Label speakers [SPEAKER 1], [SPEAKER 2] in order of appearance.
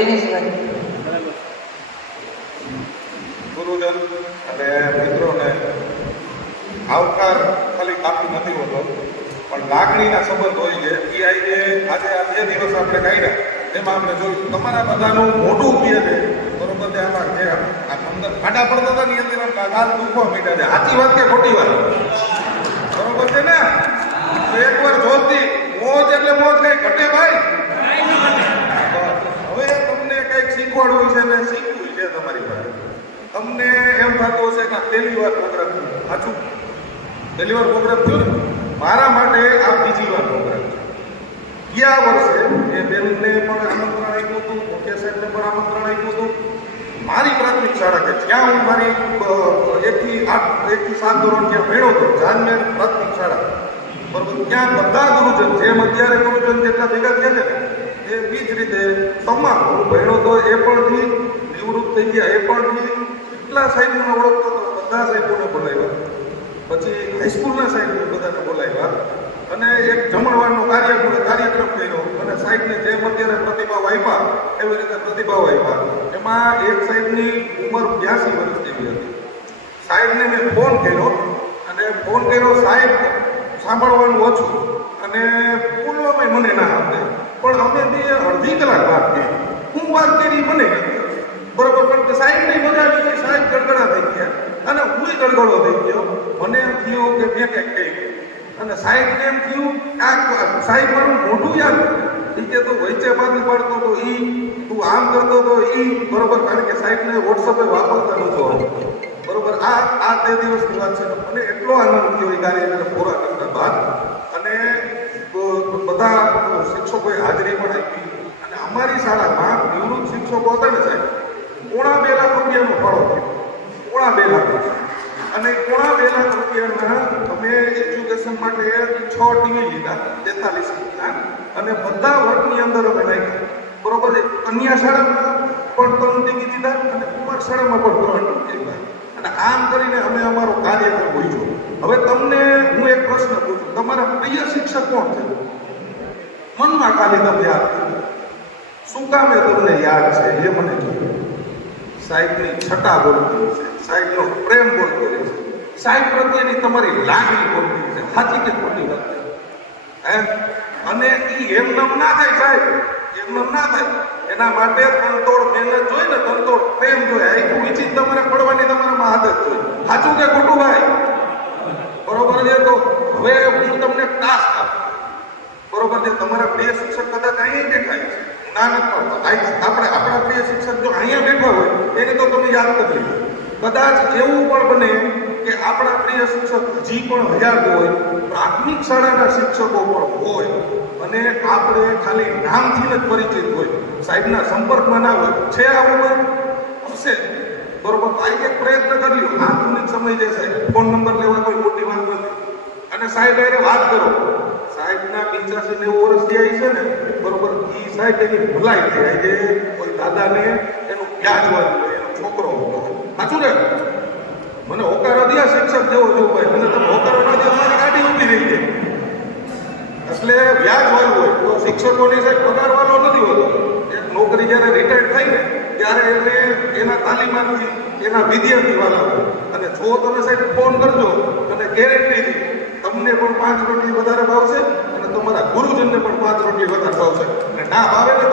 [SPEAKER 1] ડેનિશભાઈ
[SPEAKER 2] ગુરુજન અને મિત્રોને આવકાર ખાલી કાપી નથી હોતો, પણ લાગણીના સંબંધ હોય છે. એ આજે આજે આ બે દિવસ આપણે કાઢ્યા. એમાં આપણે જોયું, તમારા બધાનું મોટું પીએ છે બરોબર છે, આમાં જે આ અંદર ખાડા પડતા હતા ની અંદર ગાલ દુખવા માંડ્યા છે. સાચી વાત કે ખોટી વાત? બરોબર છે ને? તો એકવાર જોતી મોજ એટલે મોજ કઈ ઘટે ભાઈ હવે તમને કંઈક શીખવાડવું છે ને શીખવું છે તમારી પાસે તમને એમ થતું હશે કે પહેલી વાર પ્રોગ્રામ થયો. સાચું? પહેલી વાર પ્રોગ્રામ થયો મારા માટે આ બીજી વાર પ્રોગ્રામ છે ગયા વર્ષે એ બેનને પણ આમંત્રણ આપ્યું હતું મુખ્ય સાહેબને પણ આમંત્રણ આપ્યું હતું. મારી પ્રાથમિક શાળા કે જ્યાં હું મારી એકથી આઠ, એકથી સાત ધોરણ જ્યાં ભણ્યો હતો જાનમેર પ્રાથમિક શાળા. પરંતુ ત્યાં બધા ગુરુજન, જેમ અત્યારે ગુરુજન જેટલા ભેગા થયા છે ને, એ બીજ રીતે તમામ ભણ્યો તો એ પણ નિવૃત્ત થઈ ગયા એ પણ થી એટલા સાહેબોને ઓળખતો હતો? બધા સાહેબોને બોલાવ્યા. પછી હાઈસ્કૂલના સાહેબો બધાને બોલાવ્યા. અને એક જમણવારનો કાર્ય કાર્યક્રમ કર્યો. અને સાહેબને જેમ અત્યારે પ્રતિભાવ આપ્યા, એવી રીતે પ્રતિભાવ આપ્યા. એમાં એક સાહેબની ઉંમર બ્યાસી વર્ષ જેવી હતી. સાહેબને મેં ફોન કર્યો. અને ફોન કર્યો, સાહેબ, સાંભળવાનું ઓછું. અને બોલવામાં મને ના આપે પણ અમે બે અડધી કલાક વાત કરી. હું વાત કરી મને નથી. બરોબર પણ કે સાહેબ નહીં મજા આવી ગઈ સાહેબ ગડગડા થઈ અને ગડગડો થઈ ગયો. મને એમ થયું કે મેં કંઈક કહ્યું. અને સાહેબને એમ થયું, આ સાહેબ મારું મોઢું યાદ એ કે તું વચ્ચે પાછી પડતો તો ઈ, તું આમ કરતો તો ઈ બરોબર, કારણ કે સાહેબને વોટ્સઅપે વાપરતા નહોતો. બરોબર, આ આ તે દિવસની વાત છે. મને એટલો આનંદ થયો એ કાર્યક્રમ પૂરા કરતા બાદ. અને બધા શિક્ષકોએ હાજરી પણ આપી. અને અમારી શાળામાં નિવૃત્ત શિક્ષકો હતા ને સાહેબ, પોણા બે લાખ રૂપિયાનો ફાળો થયો પોણા બે લાખ રૂપિયા અને પોણા બે લાખ રૂપિયાના અમે એજ્યુકેશન માટે છ ટીવી લીધા તેતાલીસ અને બધા વર્ગની અંદર અમે નાખ્યા બરોબર છે? કન્યા શાળામાં પણ ત્રણ ટીવી દીધા અને કુમાર શાળામાં પણ ત્રણ દીધા. અને આમ કરીને અમે અમારો કાર્યક્રમ પૂછ્યો હવે તમને હું એક પ્રશ્ન પૂછું. તમારા પ્રિય શિક્ષક કોણ છે? મનમાં ખાલી યાદ કરો શું કામે તમને યાદ છે? એ મને કહ્યું સાહેબની છટા બોલતી છે. સાહેબનો પ્રેમ બોલતો છે. સાહેબ પ્રત્યેની તમારી લાગણી ખોટી છે, સાચી કે ખોટી વાત? અને ઈ એમનેમ ના થાય સાહેબ, એમનેમ ના થાય. એના માટે તંતોડ મહેનત જોઈએ ને તંતોડ પ્રેમ જોઈએ આખું ઈચ્છિત તમારે પડવાની તમારામાં આદત જોઈએ સાચું કે ખોટું ભાઈ? બરોબર છે તો હવે હું તમને ટાસ્ક આપું. બરોબર છે? તમારા પ્રિય શિક્ષક કદાચ અહીંયા દેખાય છે. ના નથી આપણે, આપણા પ્રિય શિક્ષક જો અહીંયા બેઠા હોય, એને તો તમે યાદ કરી કદાચ એવું પણ બને કે આપણા પ્રિય શિક્ષક હજી પણ હજાર હોય, પ્રાથમિક શાળાના શિક્ષકો પણ હોય અને આપણે ખાલી નામથી જ પરિચિત હોય. સાહેબના સંપર્કમાં ના હોય. છે આવું કોઈ હશે. બરોબર આ એક પ્રયત્ન કર્યો આધુનિક સમય જે સાહેબ ફોન નંબર લેવા કોઈ મોટી વાત નથી. અને સાહેબ, એને વાત કરો. સાહેબના પિંચાસી નેવું વર્ષ થયા છે ને, બરોબર એ સાહેબ એની ભલાઈ જાય જે કોઈ દાદાને એનું વ્યાજ હોય એનો છોકરો. સાચું ને? મને હોકારો દે શિક્ષક જેવો જો ભાઈ મને તમે હોકારો ના દે મારી ગાડી ઊભી રહી જાય. એટલે વ્યાજ વાળું હોય. તો શિક્ષકોની સાહેબ પગાર વાળો નથી હોતો. એક નોકરી જ્યારે રિટાયર્ડ થાય ને, ત્યારે એને એના તાલીમાર્થી એના વિદ્યાર્થી વાળા હોય. અને જો તમે સાહેબ ફોન કરજો અને ગેરંટીથી તમને પણ પાંચ રોટલી વધારે ભાવશે અને તમારા ગુરુજનને પણ પાંચ રોટલી વધારે ભાવશે. અને ના ભાવે ને